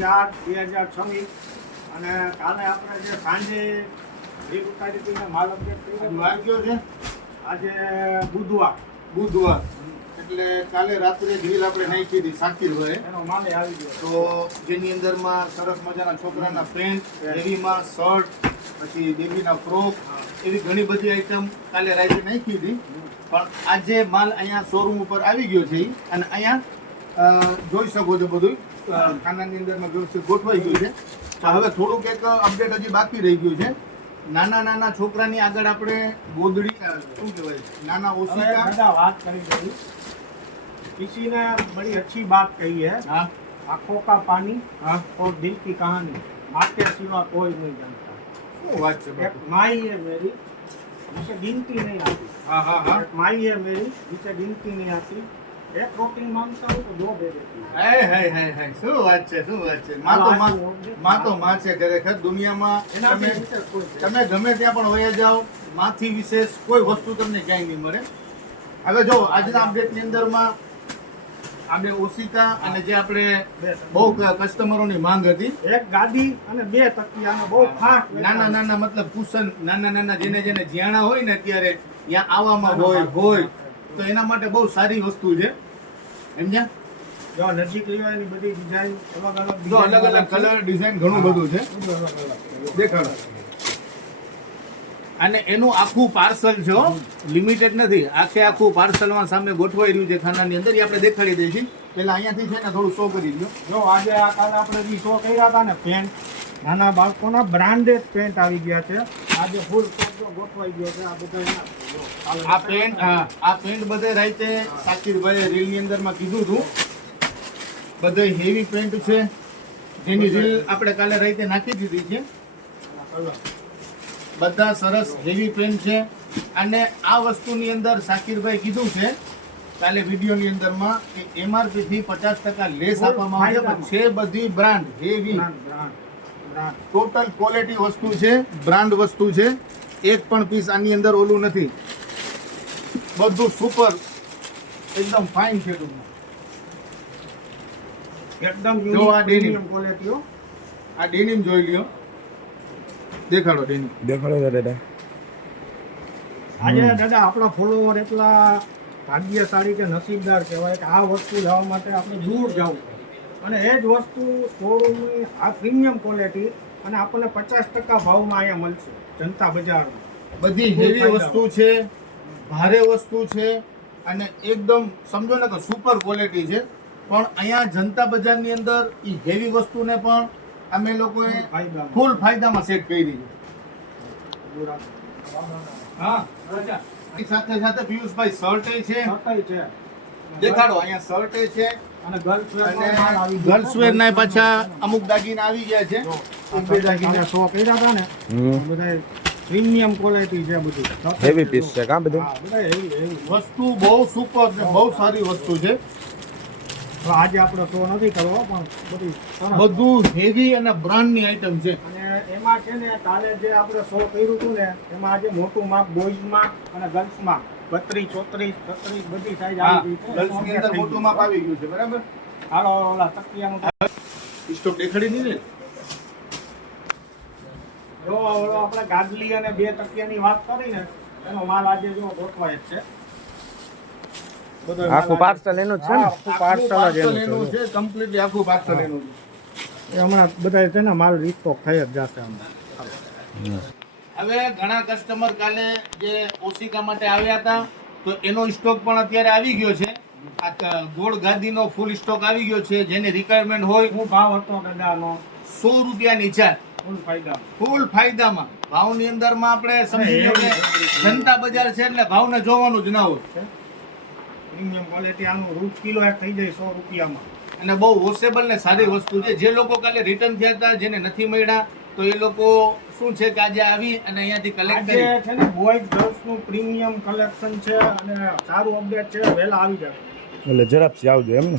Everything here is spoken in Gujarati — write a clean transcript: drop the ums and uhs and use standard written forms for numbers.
4/2026 અને કાલે આપણે જે સાંજે રીલ ઉતારી હતી ને માલ અપડેટ કરી વાર કયો છે? આજે બુધવાર એટલે કાલે રાત્રે ગ્રીલ આપણે નાખી હતી સાકીરભાઈ, એનો માલે આવી ગયો. તો જેની અંદરમાં સરસ મજાના છોકરાના પેન્ટ, હેવીમાં શર્ટ, પછી બેબીના ફ્રોક, એવી ઘણી બધી આઈટમ કાલે રાત્રે નાખી હતી. પણ આજે માલ અહીંયા શોરૂમ ઉપર આવી ગયો છે અને અહીંયા જોઈ શકો છો બધું ખાનાની અંદરમાં વ્યવસ્થિત ગોઠવાઈ ગયું છે. તો હવે થોડુંક એક અપડેટ હજી બાકી રહી ગયું છે. નાના છોકરાની આગળ આપણે ગોદડી શું કહેવાય, નાના ઓશિકા दादा बात करी गई किसी ने बड़ी अच्छी बात कही है, हाँ आंखों का पानी हाँ और दिल की कहानी माँ के सिवा कोई नहीं जानता. શું વાત છે एक બાપુ? माई है मेरी जिसे गिनती नहीं आती. હા હા હા एक माई है मेरी जिसे गिनती नहीं आती. एक रोटी मांगता हूँ तो 2 दे देती है. હે શું વાત છે, શું વાત છે. માં તો માં છે ખરેખર દુનિયામાં. એના તમે વિશે કોઈ છે. તમે ગમે ત્યાં પણ વયા જાઓ, માંથી વિશેષ કોઈ વસ્તુ તમને ક્યાંય નહીં મળે. હવે જો આજના અપડેટની અંદરમાં આપણે ઓશિકા અને જે આપણે બહુ કસ્ટમરોની માંગ હતી, એક ગાદી અને 2 તકિયા અને બહુ ખાસ નાના મતલબ કુશન, નાના જેને જ્યાણા હોય ને અત્યારે ત્યાં આવવામાં હોય તો એના માટે બહુ સારી વસ્તુ છે. સમજ્યા? જો નજીક લેવા એની બધી ડિઝાઇન અલગ જો અલગ કલર ડિઝાઇન ઘણું બધું છે. દેખાડો. અને એનું આખું પાર્સલ છે, લિમિટેડ નથી. આખું પાર્સલમાં સામે ગોઠવાઈ રહ્યું છે ખાનાની અંદર. એ આપણે દેખાડી દઈએ છીએ. પેલા અહીંયાથી છે ને થોડું શો કરી દો. જો આજે આ કાલે આપણે જે શો કર્યા હતા ને પેન્ટ, નાના બાળકોના બ્રાન્ડેડ પેન્ટ આવી ગયા છે. આજે ફૂલ ગોઠવાઈ ગયો છે. આ બધા આ પેન્ટ બધે રાતે સાકીરભાઈએ રીલની અંદરમાં કીધું હતું. બધે હેવી પેન્ટ છે, જેની રીલ આપણે કાલે રાતે નાખી દીધી છે. બધા સરસ હેવી પેન્ટ છે. અને આ વસ્તુની અંદર સાકીરભાઈ કીધું છે કાલે વિડીયોની અંદરમાં કે MRP થી 50% લેસ આપવામાં આવે છે. પણ છે બધી બ્રાન્ડ હેવી, ટોટલ ક્વોલિટી વસ્તુ છે, બ્રાન્ડ વસ્તુ છે. એક પણ પીસ આની અંદર ઓલું નથી. બધું સુપર, એકદમ ફાઇન છે. એકદમ જો આ પ્રીમિયમ ક્વોલિટીઓ. આ ડેનિમ જોઈ લ્યો. દેખાડો ડેનિમ. દાદા. આજે દાદા આપણા ફોલોવર એટલા ભાગ્યશાળી કે નસીબદાર કહેવાય કે આ વસ્તુ લેવા માટે આપણે દૂર જવું પડે. અને એ જ વસ્તુ શોરૂમની આ પ્રીમિયમ ક્વોલિટી અને આપણને 50% ભાવમાં અહીંયા મળશે જનતા બજારમાં. બધી હેવી વસ્તુ છે, ભારે વસ્તુ છે અને એકદમ સમજો ને કે સુપર ક્વોલિટી છે. પણ અહીંયા જનતા બજારની અંદર એ હેવી વસ્તુને પણ અમે લોકોએ ફૂલ ફાયદામાં સેટ કરી છે. હા, એની સાથે પિયુષભાઈ શર્ટ છે. દેખાડો, અહીંયા શર્ટ છે અને અને ગર્લ્સ વેર ના પાછા અમુક દાગીના આવી ગયા છે. શો કર્યા હતા ને બધા પ્રીમિયમ ક્વોલિટી છે. બધું હેવી પીસ છે કાં બધું? બધા હેવી વસ્તુ બહુ સુપર ને બહુ સારી વસ્તુ છે. તો આજે આપણે શો નથી કરવો પણ બધું હેવી અને બ્રાન્ડની આઈટમ છે. અને એમાં છે ને કાલે જે આપણે શો કર્યું હતું ને એમાં આજે મોટું માપ બોયઝમાં અને ગર્લ્સમાં 32, 34, 36 બધી સાઈઝ આવી ગઈ છે. ગર્લ્સની અંદર મોટું માપ આવી ગયું છે. બરાબર. હાલો ઓલા તકિયાનું સ્ટોક દેખાડી દીધી. જો ઓલો આપણે ગાદલી અને 2 તકિયાની વાત કરી ને એનો માલ આજે જો ગોઠવાય જ છે. આખું પાર્સલ એનું જ છે ને? આખું પાર્સલ જ એનું છે. કમ્પ્લીટલી આખું પાર્સલ એનું છે. એ હમણાં બધા છે ને માલ રીસ્ટોક થઈ જ જશે હમણાં. હવે ઘણા કસ્ટમર કાલે જે ઓશિકા માટે આવ્યા હતા તો એનો સ્ટોક પણ અત્યારે આવી ગયો છે. આ ગોળ ગાદીનો ફૂલ સ્ટોક આવી ગયો છે. જેની રિક્વાયરમેન્ટ હોય શું ભાવ હતો દાદાનો? 100 રૂપિયાની છે. ફૂલ ફાયદામાં ભાવની અંદરમાં આપણે સમજી લો કે જનતા બજાર છે એટલે ભાવને જોવાનું જ ના હોય. પ્રીમિયમ ક્વોલિટી આનું રૂપ કિલો એક થઈ જાય 100 રૂપિયામાં. અને બહુ વોશેબલ ને સારી વસ્તુ છે. જે લોકો કાલે રિટર્ન થયા હતા, જેને નથી મળ્યા, તો એ લોકો શું છે કે આજે આવી અને અહીંયાથી કલેક્ટ કરી. આજે છે ને બોયઝ ગર્લ્સ નું પ્રીમિયમ કલેક્શન છે અને સારું અપડેટ છે. વહેલા આવી જાય એટલે ઝડપથી આવજો એમ ને?